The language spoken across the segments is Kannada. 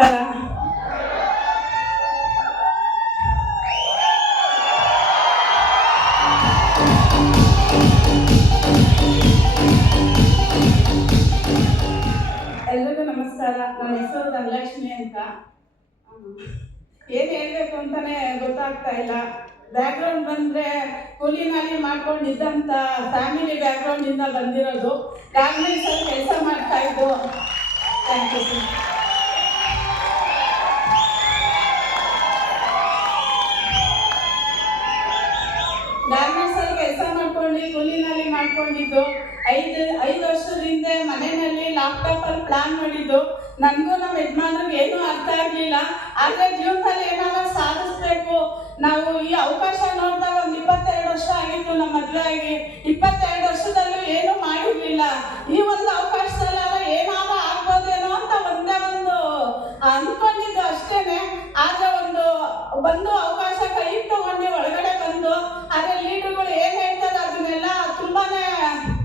ನಮಸ್ಕಾರ. ಎಲ್ರಿಗೂ ನಮಸ್ಕಾರ. ನನ್ನ ಹೆಸರು ಧನಲಕ್ಷ್ಮಿ ಅಂತ. ಏನು ಹೇಳಬೇಕು ಅಂತಾನೆ ಗೊತ್ತಾಗ್ತಾ ಇಲ್ಲ. ಬ್ಯಾಕ್ಗ್ರೌಂಡ್ ಬಂದರೆ ಕೂಲಿನಲ್ಲಿ ಮಾಡ್ಕೊಂಡಿದ್ದಂಥ ಫ್ಯಾಮಿಲಿ ಬ್ಯಾಕ್ಗ್ರೌಂಡಿಂದ ಬಂದಿರೋದು. ಗಾರ್ಮೆಂಟ್ಸಲ್ಲಿ ಕೆಲಸ ಮಾಡ್ತಾ ಇದ್ದು. Thank you sir. ಗಾರ್ಮೆಂಟ್ಸಲ್ಲಿ ಕೆಲಸ ಮಾಡ್ಕೊಂಡು ಕೂಲಿನಲ್ಲಿ ಮಾಡ್ಕೊಂಡಿದ್ದು. ಐದು ವರ್ಷದ ಹಿಂದೆ ಮನೆಯಲ್ಲಿ ಲ್ಯಾಪ್ಟಾಪಲ್ಲಿ ಪ್ಲಾನ್ ಮಾಡಿದ್ದು. ನನಗೂ ನಮ್ಮ ಯಜಮಾನ್ರಿಗೆ ಏನೂ ಅರ್ಥ ಆಗಲಿಲ್ಲ. ಆದರೆ ಜೀವನದಲ್ಲಿ ಏನಾದರೂ ಸಾಧಿಸ್ಬೇಕು, ನಾವು ಈ ಅವಕಾಶ ನೋಡಿದಾಗ ಒಂದು 22 ವರ್ಷ ಆಗಿತ್ತು ನಮ್ಮ ಮದುವೆ ಆಗಿ. 22 ವರ್ಷದಲ್ಲೂ ಏನೂ ಮಾಡಿರಲಿಲ್ಲ. ಈ ಒಂದು ಅವಕಾಶದಲ್ಲೆಲ್ಲ ಏನಾದರೂ ಆಗ್ಬೋದೇನೋ ಅಂತ ಒಂದೇ ಒಂದು ಅಂದ್ಕೊಂಡಿದ್ದು ಅಷ್ಟೇನೆ. ಆದರೆ ಒಂದು ಅವಕಾಶ ಕೈಗೆ ತಗೊಂಡು ಒಳಗಡೆ ಬಂದು ಆದರೆ ಲೀಡರ್ಗಳು ಏನು ಹೇಳ್ತಾರೆ ಅದನ್ನೆಲ್ಲ ತುಂಬಾನೇ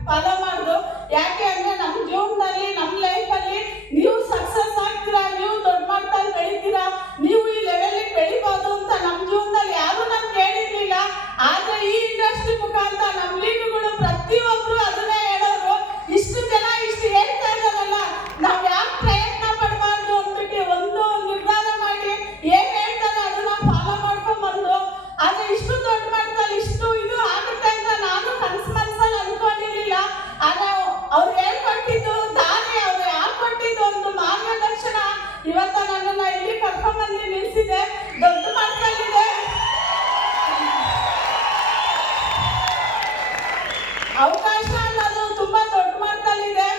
ಫಾಲೋ ಮಾಡೋದು. ಯಾಕೆ ಅಂದರೆ ನಮ್ಮ ಜೀವನದಲ್ಲಿ ನಮ್ಮ ಲೈಫಲ್ಲಿ ನೀವು ಸಕ್ಸಸ್ ಆಗ್ತೀರಾ, ನೀವು ದೊಡ್ಡ ಮಟ್ಟದಲ್ಲಿ ಬೆಳಿತೀರಾ, ನೀವು ಈ ಲೆವೆಲಿಗೆ ಬೆಳಿಬೋದು ಅಂತ ನಮ್ಮ ಜೀವನದಲ್ಲಿ ಯಾರೂ ನಮ್ಗೆ ಹೇಳಿರ್ಲಿಲ್ಲ. ಆದರೆ ಈ ಇಂಡಸ್ಟ್ರಿ ಮುಖಾಂತರ ನಮ್ಮ ಲೀಡರ್ಗಳು ಪ್ರತಿಯೊಬ್ಬರು ಅದನ್ನೇ ಹೇಳೋರು. ಇಷ್ಟು ಜನ ಇಷ್ಟು ಹೇಳ್ತಾ ಇದ್ದಾರಲ್ಲ, ನಾವು ಯಾಕೆ ಪ್ರಯತ್ನ ಪಡಬಾರ್ದು ಅಂದ್ಬಿಟ್ಟು ಒಂದು ನಿರ್ಧಾರ ಮಾಡಿ ಏನು ಹೇಳ್ತಾರೆ ಅದನ್ನ ಫಾಲೋ ಮಾಡ್ಕೊಂಡ್ಬಂದು. ಆದರೆ ಇಷ್ಟು ದೊಡ್ಡ ಮಟ್ಟದಲ್ಲಿ ಇಷ್ಟು ಇದು ಆಗುತ್ತೆ ಅಂತ ನಾನು ಮನಸ್ಸಲ್ಲಿ ಅಂದ್ಕೊಂಡಿರ್ಲಿಲ್ಲ. ಆದರೆ ಅವ್ರು ಹೇಳ್ಕೊಟ್ಟಿದ್ದು ದಾರಿ, ಅವ್ರು ಹೇಳ್ಕೊಟ್ಟಿದ್ದು ಒಂದು ಮಾರ್ಗದರ್ಶನ ಇವತ್ತು ನನ್ನನ್ನು ಇಲ್ಲಿ ಕರ್ಕೊಂಡ್ಬಂದು ನಿಲ್ಲಿಸಿದೆ. ದೊಡ್ಡ ಮಟ್ಟದಲ್ಲಿದೆ ಅವಕಾಶ ಅನ್ನೋದು, ತುಂಬಾ ದೊಡ್ಡ ಮಟ್ಟದಲ್ಲಿದೆ.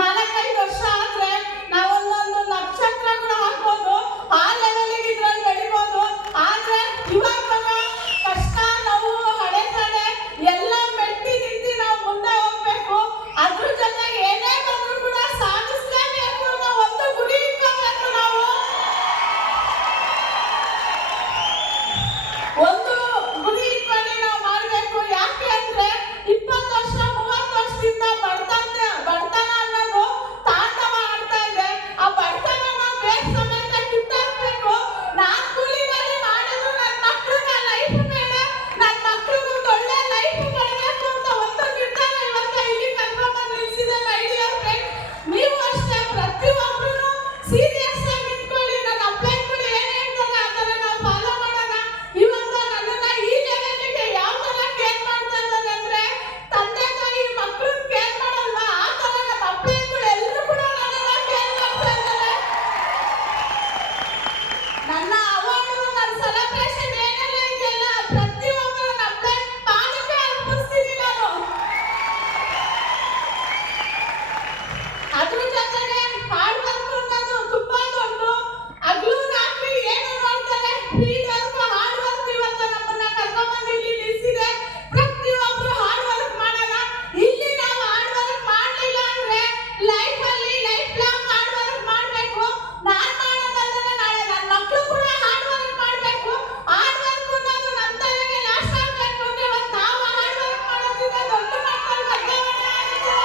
4-5 ವರ್ಷ ಆದ್ರೆ ನಾವೊಂದೊಂದು ನಕ್ಷತ್ರಗಳು ಹಾಕ್ಬೋದು, ಆ ಲೆವೆಲಿಗೆ ಇದ್ರಲ್ಲಿ ಬೆಳಿಬೋದು. ಆದ್ರೆ ಇವಾಗ ಕಷ್ಟ, ನೋವು, ಅಡೆತಡೆ ಎಲ್ಲ ಮೆಟ್ಟಿ ನಿಂತು ನಾವು ಮುಂದೆ ಹೋಗ್ಬೇಕು. ಅದ್ರ ಜೊತೆಗೆ ಏನೇ ಬಂದ್ರು ಕೂಡ ಸಾಧಿಸಲೇಬೇಕು ಅನ್ನೋ ಒಂದು ಗುರಿ ಇಟ್ಕೋಬೇಕು. ನಾವು ಒಂದು ಗುರಿ ಇಟ್ಕೊಂಡು ನಾವು ಮಾಡಬೇಕು. ಯಾಕೆ ಅಂದ್ರೆ 20 ವರ್ಷ 30 ವರ್ಷದಿಂದ ಬಡತನ ಅನ್ನೋದು ತಾಂಡವ ಆಡ್ತಾ ಇದೆ. ಆ ಬಡತನನ ಬೇಗ ಸಮೇತ ಕಿತ್ತಾಕ್ಬೇಕು. ನಾನು ಕೂಲಿನಲ್ಲಿ ಮಾಡೋದು ನನ್ನ ಮಕ್ಕಳಿಗೆ ಲೈಫ್ ಬೇಡ, ನನ್ನ ಮಕ್ಕಳಿಗೆ ಒಂದು ಒಳ್ಳೆ ಲೈಫ್ ಕೊಡಬೇಕು ಅಂತ ಒಂದು ನಿರ್ಧಾರ ಇವತ್ತು ಇಲ್ಲಿ ಕರ್ಕೊಂಡ್ಬಂದು ನಿಲ್ಲಿಸಿದೆ. ಮೈ ಡಿಯರ್ ಫ್ರೆಂಡ್, ನೀವು ಅಷ್ಟೇ ಪ್ರತಿಯೊಬ್ಬರು ಸೀರಿಯಸ್ ಆಗಿ ನಿಂತ್ಕೊಳ್ಳಿ. ನನ್ನ ಅಪ್ಲೈಗಳು ಏನು ಹೇಳ್ತಾರೆ ಅದನ್ನ ನಾವು ಫಾಲೋ ಮಾಡೋಣ. ಇವತ್ತು ನನ್ನನ್ನ ಈ ಲೆವೆಲ್ಗೆ ಯಾವ ತರ ಕೇರ್ ಮಾಡ್ತಾ ಇದ್ದಾರೆ ಅಂದ್ರೆ, ತಂದೆ ತಾಯಿ ಮಕ್ಕಳನ್ನ ಕೇರ್ ಮಾಡಲ್ವಾ ಆ ತರ ನಮ್ಮ ಅಪ್ಲೈಗಳು ಎಲ್ಲರೂ ಕೂಡ ನನ್ನನ್ನ ಕೇರ್ ಮಾಡ್ತಾ ಇದ್ದಾರೆ. ನನ್ನ ಅವಾರ್ಡು, ನನ್ನ ಸೆಲೆಬ್ರೇಷನ್ ಏನೆಲ್ಲ ಇದೆಯಲ್ಲ, ಪ್ರತಿಯೊಬ್ಬರು ನನ್ನ ಅಪ್ಲೈ ಮಾಡಕ್ಕೆ ಅರ್ಪಿಸ್ತೀನಿ ನಾನು. ಅದ್ರ ಜೊತೆಗೆ ಹಾರ್ಡ್ ವರ್ಕ್ ಅನ್ನೋದು ತುಂಬಾ ದೊಡ್ಡದು. ಹಗಲು ರಾತ್ರಿ ಏನು ಮಾಡ್ತಾರೆ, ಸ್ಪೀಡ್ ವರ್ಕ್, ಹಾರ್ಡ್ ವರ್ಕ್ ಇವತ್ತು ನಮ್ಮನ್ನ ಕರ್ಕೊಂಡ್ಬಂದು ಇಲ್ಲಿ ನಿಲ್ಲಿಸಿದೆ. ಪ್ರತಿಯೊಬ್ಬರು ಹಾರ್ಡ್ ವರ್ಕ್ ಮಾಡೋಣ. ಇಲ್ಲಿ ನಾವು ಹಾರ್ಡ್ ವರ್ಕ್ ಮಾಡಲಿಲ್ಲ ಅಂದ್ರೆ ಲೈಫಲ್ಲಿ ಲೈಫ್ ಲಾಂಗ್ ಹಾರ್ಡ್ ವರ್ಕ್ ಮಾಡಬೇಕು. ನಾನು ಮಾಡೋದಲ್ಲದೆ ನಾಳೆ ನನ್ನ ಮಕ್ಕಳು ಕೂಡ ಹಾರ್ಡ್ ವರ್ಕ್ ಮಾಡಬೇಕು. ಹಾರ್ಡ್ ವರ್ಕ್ ಅನ್ನೋದು ನಮ್ಮ ತಲೆಗೆ ಲಾಸ್ಟ್ ಆಗಬೇಕು ಅಂದ್ರೆ ಇವತ್ತು ನಾವು ಹಾರ್ಡ್ ವರ್ಕ್ ಮಾಡೋದ್ರಿಂದ ದೊಡ್ಡ ಮಟ್ಟದಲ್ಲಿ ಬದಲಾವಣೆ ಆಗುತ್ತೆ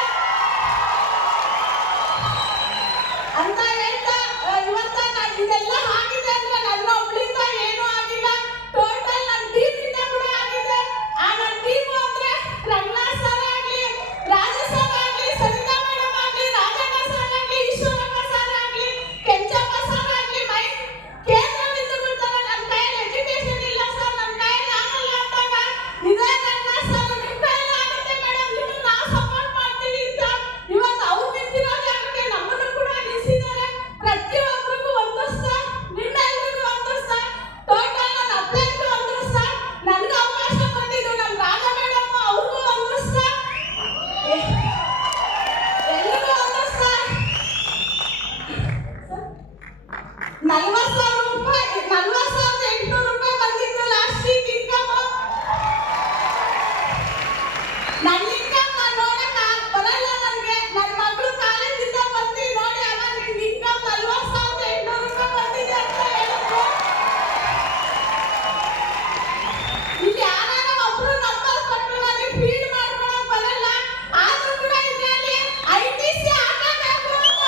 ಅಂತ ಹೇಳ್ತಾ, ಇವತ್ತ ನಾನು ಇದೆಲ್ಲ ಆಗಿದೆ ಅಂದ್ರೆ ನನ್ನ ಒಬ್ಳಿಂದ ಏನೂ ಆಗಿಲ್ಲ. ಟೋಟಲ್ ನನ್ನ ಟೀಮ್ ಇಂದ ಕೂಡ ಆಗಿದೆ. ಆ ನನ್ನ ಟೀಮು ಅಂದ್ರೆ ರಂಗನಾಥ್ ಸರ್ ಆಗಲಿ, ರಾಜ ಸರ್ ಆಗಲಿ, ಸರಿತಾ ಮೇಡಮ್ ಆಗಲಿ, ರಾಜಣ್ಣ ಸರ್ ಆಗಲಿ, ಈಶ್ವರಪ್ಪ ಸರ್ ಆಗಲಿ, ಕೆಂಚಪ್ಪ ಸರ್ ಆಗಲಿ, ಕೇಂದ್ರ ಬಿಂದುಗಳ ತರ ನನ್ನ ಕೈಯಲ್ಲಿ ಎಜುಕೇಶನ್ ಇಲ್ಲ ಸರ್, ನನ್ನ ಕೈಯಲ್ಲಿ ಆಗಲ್ಲ ಅಂದಾಗ ಇದೇ ರಂಗನಾಥ್ ಸರ್ ನಿಮ್ಮ ಕೈಯಲ್ಲಿ ಆಗುತ್ತೆ ಮೇಡಮ್, ನಿಮಗೆ ನಾವು ಸಪೋರ್ಟ್ ಮಾಡ್ತೀವಿ ಅಂತ ಇವತ್ತು ಅವ್ರು ನಿಂತಿರೋ ಜಾಗಕ್ಕೆ ನಮ್ಮನ್ನು ಕೂಡ ನಿಲ್ಲಿಸಿದ್ದಾರೆ. ಪ್ರತಿಯೊಬ್ಬರಿಗೂ ಒಂದು ಸರ್, ನಿಮ್ಮೆಲ್ಲರಿಗೂ ಒಂದು ಸರ್, ಟೋಟಲ್ ನನ್ನ ಅಪ್ಲೈಗೂ ಒಂದು ಸರ್, ನನಗೆ ಅವಕಾಶ ಕೊಟ್ಟಿದ್ದು ನಮ್ಮ ರಾಜ ಮೇಡಮ್ ಅವ್ರಿಗೂ ಒಂದು ಸರ್, ಎಲ್ರಿಗೂ ಒಂದು ಸರ್. 40,800 ರೂಪಾಯಿ ಬಂದಿತ್ತು ಲಾಸ್ಟ್ ವೀಕ್ ಇನ್ಕಮ್. ನನ್ನ ಇನ್ಕಮ್ ನಾನು ನೋಡಕ್ ಬರಲ್ಲ. ನನಗೆ ನನ್ನ ಮಗಳು ಕಾಲೇಜಿಂದ ಬಂದು ನೋಡಿ ಅವ ನಿನ್ನ ಇನ್ಕಮ್ 40,800 ರೂಪಾಯಿ ಬಂದಿದೆ ಅಂತ ಹೇಳಿದ್ರು. ಇಲ್ಲಿ ಯಾರಾನ ಒಬ್ರು ನಂಬರ್ ಕೊಟ್ಟು ನನಗೆ ಫೀಡ್ ಮಾಡ್ಕೊಳಕ್ ಬರಲ್ಲ. ಆದ್ರೂ ಕೂಡ ಇದರಲ್ಲಿ ITC ಹಾಕಬೇಕು ಅಂತ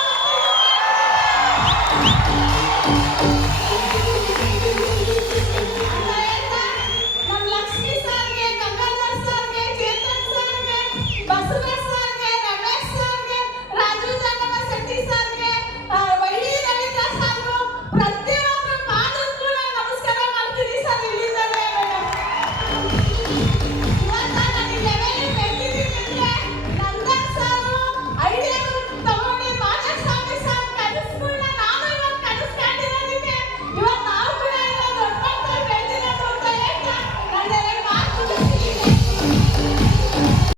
ಬಸವರಾಜ್